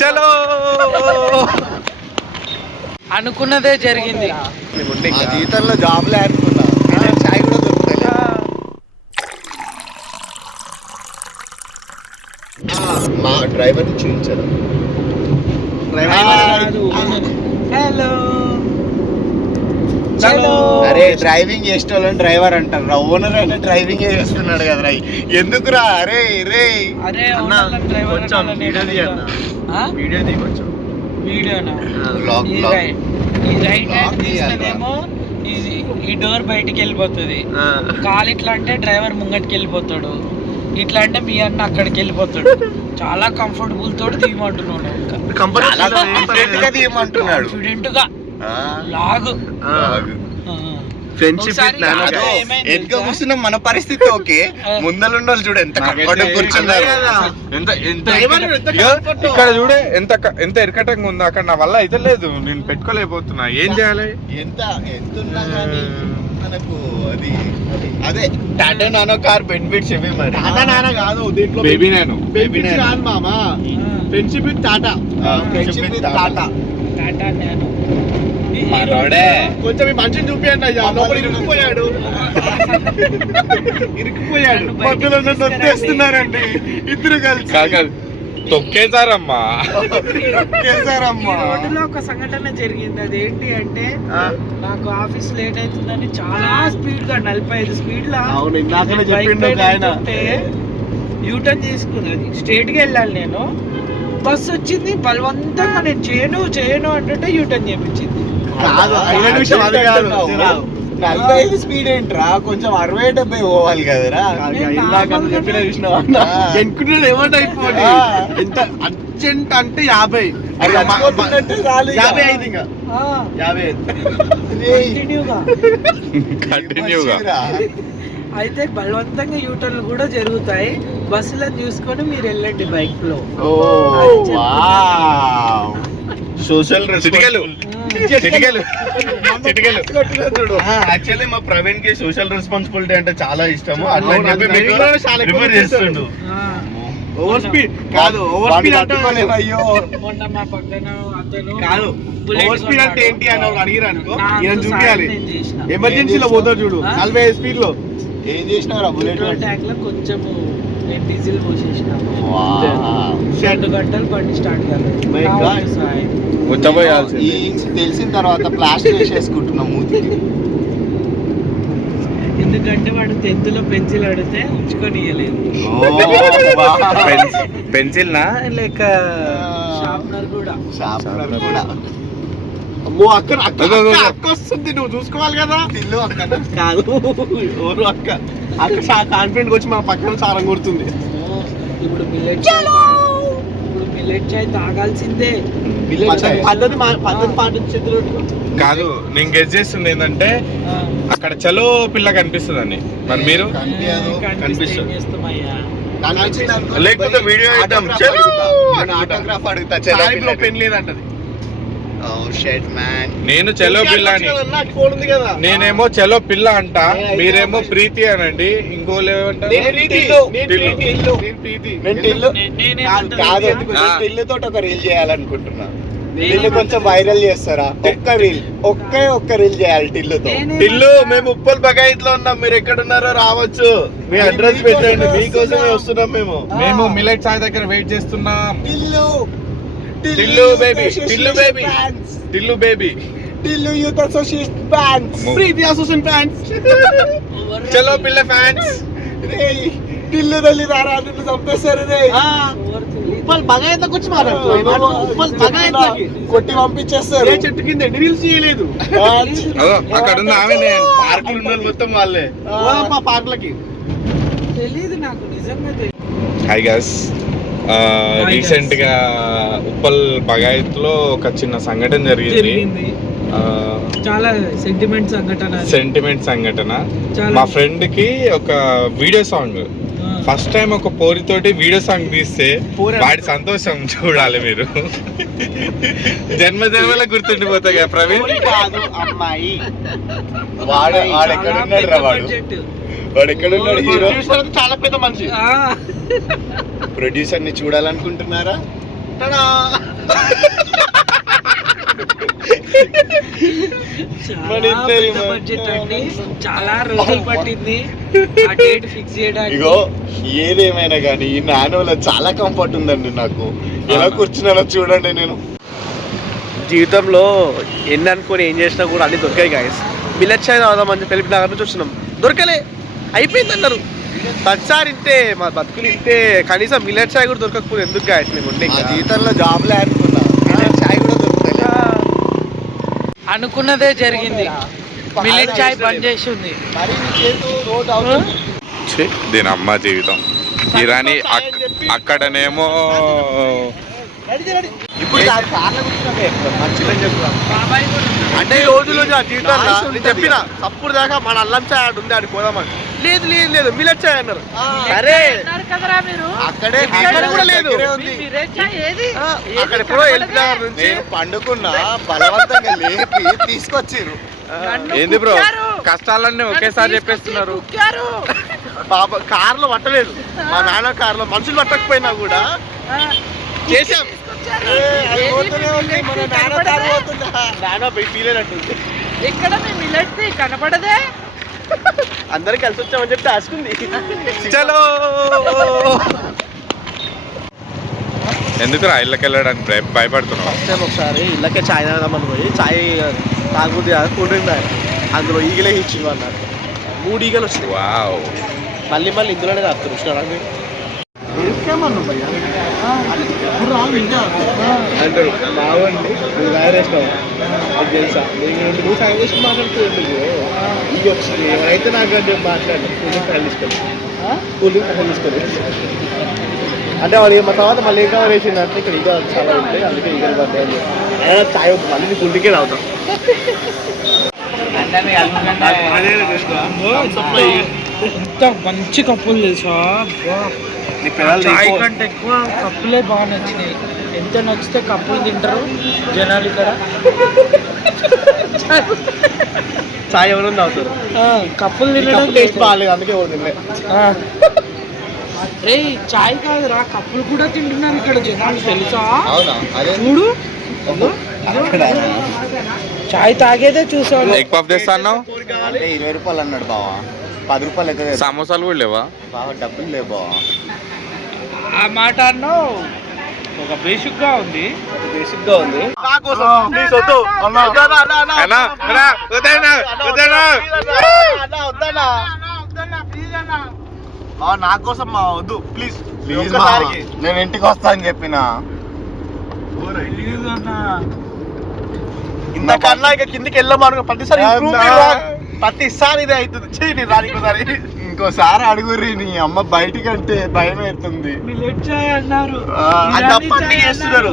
చలో అనుకున్నదే జరిగింది. జీతంలో జాబ్లే అనుకున్నా, చాయ్ కూడా దొరుకుతుంది. మా డ్రైవర్ని చూపించారు. హలో అరే డ్రైవింగ్ చేసే వాళ్ళని డ్రైవర్ అంటారు, ఓనర్ అయినా డ్రైవింగ్ చేస్తున్నాడు కదరా. ఎందుకురా? అరే రే ఈ డోర్ బయటికి వెళ్ళిపోతుంది, కాలు ఇట్లా అంటే డ్రైవర్ ముంగటికి వెళ్ళిపోతాడు, ఇట్లా అంటే మీ అన్న అక్కడికి వెళ్ళిపోతాడు. చాలా కంఫర్టబుల్ తోటి తీయమంటున్నాడు, కాన్ఫిడెంట్ గా లాగు. ఫ్రెండ్షిప్ ఎట్గా కూర్చున్నాం, మన పరిస్థితి ఓకే. ముందలున్న వాళ్ళు చూడు ఎంత కంఫర్టబుల్ కూర్చున్నారు. ఇక్కడ చూడే ఎంత ఇరకటంగా ఉందో. అక్కడ నా వల్ల అయితే లేదు, నేను పెట్టుకోలేకపోతున్నా. ఏం చేయాలి? ఎంత ఉన్నా కానీ మనకు అది అదే టాటా నానో కార్ బెనిఫిట్స్ ఇవి. మరి టాటా నానో కాదు, దీంట్లో బేబీ నేను బెనిఫిట్స్ కాదు మామా. Friendship with Tata, friendship with Tata. Tata nano కొంచెం ఈ మనిషిని చూపియండి అయ్యా. లోపల ఇరుక్కుపోయాడు మధ్యలో నొక్కేస్తున్నారండి ఇద్దరు కలిసి. తొక్కేశారమ్మా. రోడ్డులో ఒక సంఘటన జరిగింది. అదేంటి అంటే, నాకు ఆఫీస్ లేట్ అవుతుందని చాలా స్పీడ్ గా 45 స్పీడ్ లో యూటర్న్ తీసుకున్నది. స్ట్రేట్ గా వెళ్ళాలి నేను, బస్సు వచ్చింది బలవంతంగా నేను చేయను అంటే యూటర్న్ చేయించింది. 45 స్పీడ్ ఏంట్రా, కొంచెం 60-70 పోవాలి కదరా. ఎన్నుకుంటే ఏమంటే ఎంత అర్జెంట్ అంటే 50, 55 కంటిన్యూగా. అయితే బలవంతంగా యూటర్న్లు కూడా జరుగుతాయి. బస్సులను చూసుకొని మీరు వెళ్ళండి బైక్ లో. సోషల్ యాక్చువల్లీ మా ప్రవీణ్ కి సోషల్ రెస్పాన్సిబిలిటీ అంటే చాలా ఇష్టము. ఓవర్ స్పీడ్ కాదు, ఓవర్ స్పీడ్ అంటే అయ్యో మొన్న మా పక్కన అతను కాదు. ఓవర్ స్పీడ్ అంటే ఏంటి అని అడిగిరా అనుకో, ఈయన చూపించాలి. ఎమర్జెన్సీలో పోతాడు చూడు 45 స్పీడ్ లో. ఏం చేసినారా? బుల్లెట్ ట్యాంక్ లో కొంచెం నేను డీజిల్ పోసేసిన. 2 గంటలు బండి స్టార్ట్ కాలేదు. తెలిసిన తర్వాత ప్లాస్టర్ వేసేసుకుంటున్నాం మూతికి. ఎందుకంటే వాడు 10th లో పెన్సిల్ అడిగితే ఉంచుకొని ఇవ్వలేదు. పెన్సిల్ నా లేక షార్ప్నర్ కూడా. అమ్మో అక్క వస్తుంది, నువ్వు చూసుకోవాలి కదా. తిల్లు అక్క కాదు, ఎవరు అక్క కాన్ఫిడెంట్ వచ్చి మా పక్కన సారం కొడుతుంది. ఇప్పుడు మిల్లెట్ చాయ్ తాగాల్సిందే. పద్ధతి పాటించేది కాదు. నేను గెస్ చేస్తుంది ఏంటంటే, అక్కడ చలో పిల్ల కనిపిస్తుంది అని. మరి మీరు కనిపిస్తుంది లేకపోతే వీడియో ఆటోగ్రాఫ్ అడుగుతా. పెన్ లేదంటది. నేను చలో పిల్ల అని, నేనేమో చలో పిల్ల అంట, మీరేమో ప్రీతి అనండి. ఇంకోళ్ళు టిల్లుతో ఒక రీల్ చేయాలనుకుంటున్నా. టిల్లు కొంచెం వైరల్ చేస్తారా? ఒక్క రీల్ చేయాలి టిల్లుతో. టిల్లు మేము ఉప్పల్ బగాయిట్లో ఉన్నాం, మీరు ఎక్కడున్నారో రావచ్చు, మీ అడ్రస్ పెట్టండి, మీకోసమే వస్తున్నాం. మేము మిల్లెట్ చాయ్ దగ్గర వెయిట్ చేస్తున్నాం. టిల్లు యూత్ అసోసియేషన్ ఫ్యాన్స్, ప్రీతి అసోసియేషన్ ఫ్యాన్స్, చలో పిల్ల ఫ్యాన్స్. టిల్లు తల్లి రారా నిన్ను చంపేస్తారు రే. ఉప్పల్ బగాయితకు వచ్చి కొట్టి పంపించేస్తారు. చెట్టు కింద రీల్స్ చేయలేదు. అక్కడ ఉన్న ఆమె పార్క్ మొత్తం వాళ్ళే పార్క్లకి. తెలీదు నాకు నిజంగా. హాయ్ గైస్, రీసెంట్ గా ఉప్పల్ బగాయత్లో ఒక చిన్న సంఘటన జరిగింది. చాలా సెంటిమెంట్ సంఘటన. మా ఫ్రెండ్ కి ఒక వీడియో సాంగ్, ఫస్ట్ టైం ఒక పోరితోటి వీడియో సాంగ్ తీస్తే వాడి సంతోషం చూడాలి మీరు. జన్మలో గుర్తుండిపోతాయి కదా ప్రవీణ్. అమ్మాయి వాడు ఎక్కడ ఉన్నాడు రా? వాడు ఎక్కడ ఉన్నాడు హీరో? చాలా పెద్ద మనిషి. ప్రొడ్యూసర్ ని చూడాలనుకుంటున్నారా? టడా! చాలా రోజులు పట్టింది ఆ డేట్ ఫిక్స్ చేయడానికి. ఇగో ఏదేమైనా కానీ ఈ నానోలో చాలా కంఫర్ట్ ఉందండి నాకు. ఎలా కూర్చున్నానో చూడండి. నేను జీవితంలో ఎన్ని అనుకొని ఏం చేసినా కూడా అన్ని దొరికాయి గాయస్. మిల్లెట్ చాయ్ తాగుదామని పిలిపి నగర్ నుంచి వచ్చినాం, దొరకలే, అయిపోయింది అన్నారు. ప్రతిసారి ఇంటే మా బతుకులు ఇంటే, కనీసం మిల్లెట్ చాయ్ కూడా దొరకకపోతే ఎందుకు గాయస్ మేము ఉండే. నా జీవితంలో జాబ్లే అనుకున్నా, చాయ్ కూడా దొరుకుతుంది. అనుకున్నదే జరిగింది. మిల్లెట్ చాయ్ బంద్ చేసి ఉంది. దీని అమ్మ జీవితం. ఇరాని అక్కడనేమో ఇప్పుడు అంటే ఈ రోజుల్లో నా జీవితంలో నేను చెప్పిన అప్పుడు దాకా మన అల్లం చాయ్ ఆడు ఉంది, ఆడికి పోదామని. లేదు లేదు లేదు మిల్లెట్ చాయ్ అన్నారు. సరే అక్కడే అక్కడ కూడా లేదు. అక్కడ ఎప్పుడో ఎల్బీనగర్ నుంచి నేను పండుకున్నా, బలవంతంగా లేపి తీసుకొచ్చిర్రు. ఏంది బ్రో, కష్టాలన్నీ ఒకేసారి చెప్పేస్తున్నారు. పాప కార్లో పట్టలేదు, మా నాన్న కార్లో మనుషులు పట్టకపోయినా కూడా చేసాం. నాన్న ఫీల్ అయినట్టుంది. ఇక్కడ మేము మిల్లెట్ కనపడదే. అందరికి కలిసి వచ్చామని చెప్తే ఆసుకుంది. చలో ఎందుకు ఇళ్ళకి వెళ్ళడానికి భయపడుతున్నావు? ఫస్ట్ టైం ఒకసారి ఇళ్ళకే చాయ్ తాగుదామని పోయి చాయ్ తాగుతుంది కూల్ డ్రింక్ తాగారు. అందులో ఈగలే ఇచ్చిండు అన్నారు. 3 ఈగలు వచ్చినాయి. వావ్. మళ్ళీ ఇందులోనే తాగుతారు. చూసినారా అంటారు బాగుండి తయారేస్తావు అది తెలుసా. నువ్వు సాయం చేసి మాట్లాడుతూ ఇక వచ్చింది ఎవరైతే నాకు అంటే మాట్లాడు కూలింగ్ పక్కన తీసుకోలేదు. అంటే వాడు మా తర్వాత మళ్ళీ ఏం కవర్ వేసింది అంటే ఇక్కడ ఇంకా చాలా ఉంటాయి, అందుకే ఈగలు పడ్డాయి అని చెప్పి అయినా చాయ్ మళ్ళీ కూలింగ్కే తాగుతాం. ఎంత మంచి కప్పులు తెలుసా. చాయ్ కంటే ఎక్కువ కప్పులే బాగా నచ్చినాయి. ఎంత నచ్చితే కప్పులు తింటారు జనాలు ఇక్కడ. చాయ్ ఎవరు తాగుతారు, కప్పులు తినడం టేస్ట్ బాగాలేదు అందుకే పోతుంది. రే చాయ్ కాదురా, కప్పులు కూడా తింటున్నారు ఇక్కడ జనాలు తెలుసా. అవునా? అదే చూడు చాయ్ తాగేదే చూసాను. ఎగ్ పఫ్ తెస్తాను. 20 రూపాయలు అన్నాడు బావా, 10 రూపాయలు అయితే సమోసాలు కూడా లేవా బావా? డబ్బులు లేవు బావా. ఆ మాట అన్నో ఒక బేసిక్ గా ఉంది. బేసిక్ గా ఉంది. నా కోసం మా వద్దు ప్లీజ్ ప్లీజ్ నేను ఇంటికి వస్తా అని చెప్పిన. ఇంతకన్నా ఇక కిందికి వెళ్ళమను. ప్రతిసారి ఇదే అవుతుంది. చెయ్యి రానికోసారి ఇంకోసారి అడుగుర్రి. నీ అమ్మ బయటికి అంటే భయం అవుతుంది. మిల్లెట్ చాయ్ అన్నారు, చేస్తున్నారు.